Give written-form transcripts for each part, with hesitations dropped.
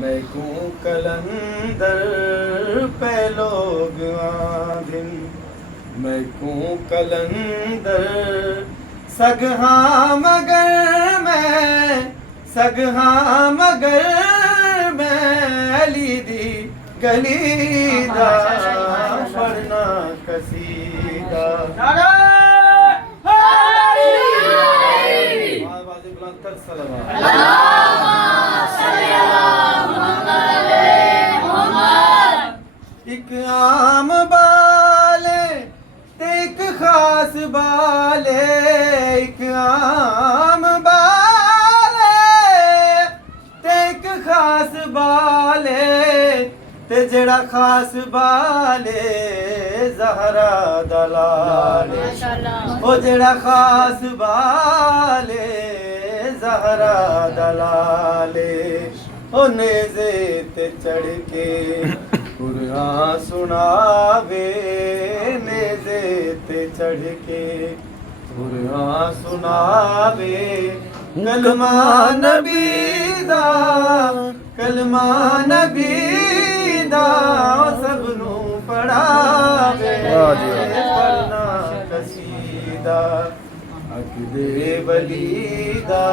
मैं को कलंदर पे लोग आधिन मैं को कलंदर सगहा मगर मैं अली दी गलीदा पढ़ना कसीदा एक आम बाले ते एक खास बाले एक आम बाले ते एक खास बाले ते जड़ा खास बाले ज़हरा दलाले ओ जड़ा खास बाले ज़हरा दलाले ओ नेज़े ते चढ़ के कुरान सुनावे नेज़े ते चढ़ के कुरान सुनावे कलमा नबी दा सबनू पढ़ावे पढ़ना कसीदा अक़दे वलीदा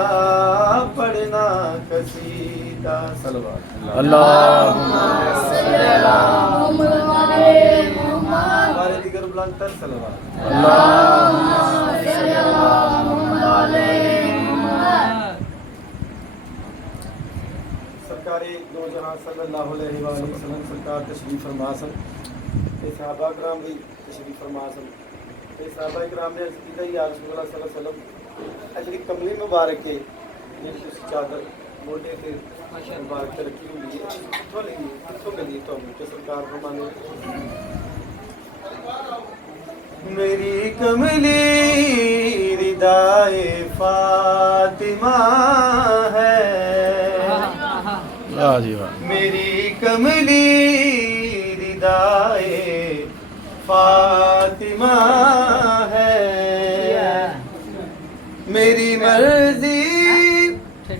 पढ़ना कसीदा सल्लल्लाहु अल्लाहुम्मा सल्ली अला मुहम्मद वाले दिगर बुलंद तर सल्लल्लाहु अल्लाहुम्मा सल्ली अला मुहम्मद। सरकार दो जहां सल्लल्लाहु अलैहि वसल्लम सरकार तशरीफ फरमा सन ते सहाबा कराम भी तशरीफ फरमा सन ते सहाबा कराम ने अर्ज़ कीता या रसूलुल्लाह सल्लल्लाहु अलैहि वसल्लम अजरी कमली मुबारक के ये चादर मोटे ते मुबारक ते रखी हुई है तो लगी तो गली तो के सरकार फरमाने मेरी कमली रिदाए फातिमा है वाह जी वाह। मेरी कमली रिदाए फातिमा है मेरी मर्जी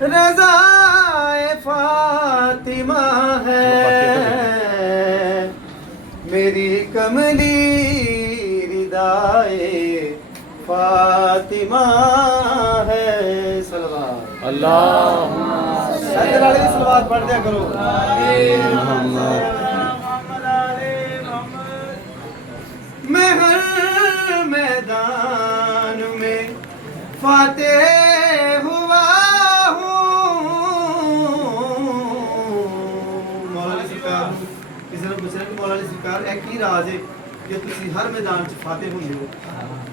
रज़ाए फातिमा है मेरी कमली रिदाए फातिमा है सल्लल्लाहु अल्लाहुम्मा सलवात पढ़ दिया करो मैं हर मैदान में फातेह हुआ हूँ मौलाना सरकार किसी ने पूछा कि मौलाना सरकार एक ही राज है कि तुसी हर मैदान च फातेह होंदे हो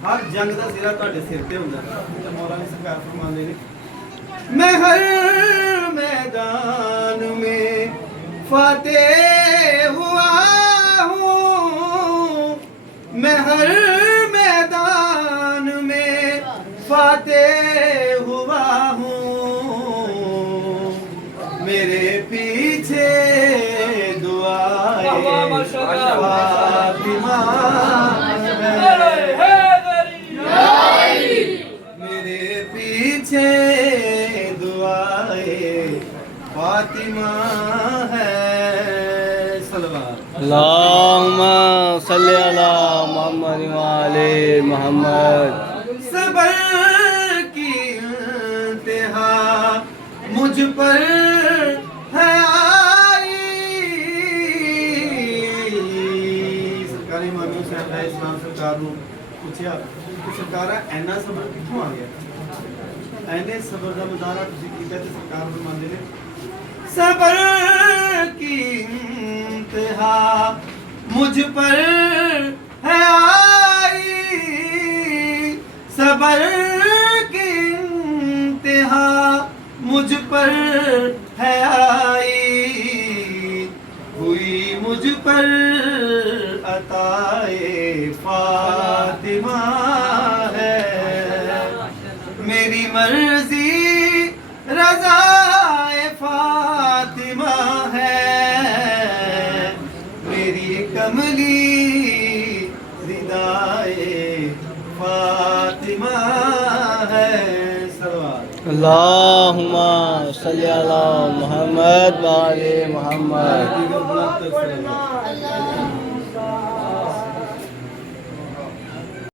हर जंग का सिरा तुहाडे सिर ते हुंदा ते मौलाना सरकार फरमांदे ने मैं हर मैदान में फातेह हुआ हूँ मैं हर मैदान में फातेह हुआ हूँ मेरे पीछे दुआएं फातिमा मेरे पीछे फातिमा है सल्लल्लाहु अल्लाहुम्मा सल्ली अला मुहम्मद व आले मुहम्मद। सबर की इंतहा मुझ पर है आई सरकारी मामियों से इस्लाम सरकार ने पूछा कि सरकार ऐना सबर कितों आ गया ऐने सबर का मुजाहरा तुसी कीता ते सरकार फरमांदे ने सबर की इंतहा मुझ पर है आई सबर की इंतहा मुझ पर है आई हुई मुझ पर अताए फातिमा है मेरी मर्जी रज़ाए फातिमा है मेरी कमली रिदाए फातिमा है सल्लल्लाहु अल्लाहुम्मा सल्ली अला मोहम्मद व आले मोहम्मद। दीगर बुलंद तक सलावत।